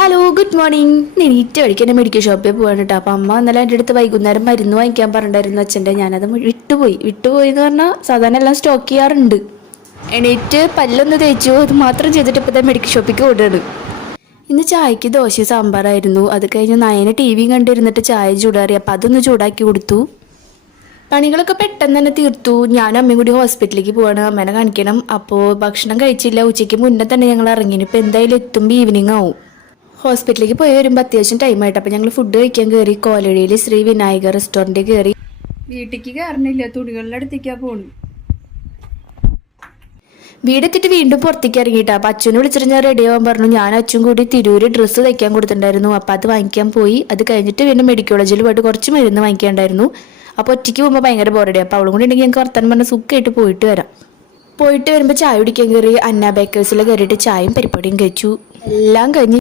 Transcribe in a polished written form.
Hello good morning. NEET അടിക്കാൻ medical ഷോപ്പിൽ പോവാണ് കേട്ടോ. അപ്പം അമ്മ ഇന്നലെ എൻ്റെ അടുത്ത് വൈകുന്നേരം മരുന്ന് വാങ്ങിക്കാൻ പറഞ്ഞിട്ടുണ്ടായിരുന്നു അച്ഛൻ്റെ. ഞാനത് വിട്ടുപോയി എന്ന് പറഞ്ഞാൽ സാധാരണ എല്ലാം സ്റ്റോക്ക് ചെയ്യാറുണ്ട്. എണീറ്റ് പല്ലൊന്ന് തേച്ചു, അത് മാത്രം ചെയ്തിട്ട് ഇപ്പോൾ മെഡിക്കൽ ഷോപ്പിലേക്ക് ഓടുകയാണ്. ഇന്ന് ചായക്ക് ദോശ സാമ്പാറായിരുന്നു. അത് കഴിഞ്ഞ് നയനെ ടി വിയും കണ്ടിരുന്നിട്ട് ചായ ചൂടാറി. അപ്പം അതൊന്ന് ചൂടാക്കി കൊടുത്തു. പണികളൊക്കെ പെട്ടെന്ന് തന്നെ തീർത്തു. ഞാനും അമ്മയും കൂടി ഹോസ്പിറ്റലിലേക്ക് പോവാണ്, അമ്മേനെ കാണിക്കണം. അപ്പോൾ ഭക്ഷണം കഴിച്ചില്ല, ഉച്ചയ്ക്ക് മുന്നേ തന്നെ ഞങ്ങൾ ഇറങ്ങിന്. ഇപ്പോൾ എന്തായാലും എത്തുമ്പോൾ ഈവനിങ് ആവും. ഹോസ്പിറ്റലിലേക്ക് പോയി വരുമ്പോൾ അത്യാവശ്യം ടൈമായിട്ട്. അപ്പം ഞങ്ങൾ ഫുഡ് കഴിക്കാൻ കയറി. കോലടിയിൽ ശ്രീ വിനായക റെസ്റ്റോറൻറ്റിൽ കയറി. വീട്ടിലേക്ക് കയറണില്ല, തുണികളുടെ അടുത്തേക്കാ പോണു. വീടെത്തിയിട്ട് വീണ്ടും പുറത്തേക്ക് ഇറങ്ങിയിട്ടാ. അപ്പം അച്ഛനെ വിളിച്ചിട്ട് ഞാൻ റെഡി ആവാൻ പറഞ്ഞു. ഞാൻ അച്ഛൻ കൂടി തിരൂര് ഡ്രസ്സ് തയ്ക്കാൻ കൊടുത്തിട്ടുണ്ടായിരുന്നു. അപ്പം അത് വാങ്ങിക്കാൻ പോയി. അത് കഴിഞ്ഞിട്ട് വീണ്ടും മെഡിക്കൽ കോളേജിൽ പോയിട്ട് കുറച്ച് മരുന്ന് വാങ്ങിക്കാണ്ടായിരുന്നു. അപ്പോൾ ഒറ്റയ്ക്ക് പോകുമ്പോൾ ഭയങ്കര ബോറടി. അപ്പോൾ അവളും കൂടി ഉണ്ടെങ്കിൽ ഞങ്ങൾക്ക് വർത്താനം പറഞ്ഞ് സുഖമായിട്ട് പോയിട്ട് വരാം. പോയിട്ട് വരുമ്പോൾ ചായ കുടിക്കാൻ കയറി. അന്ന ബേക്കേഴ്സിൽ കയറിയിട്ട് ചായയും പരിപാടിയും കഴിച്ചു. എല്ലാം കഴിഞ്ഞ്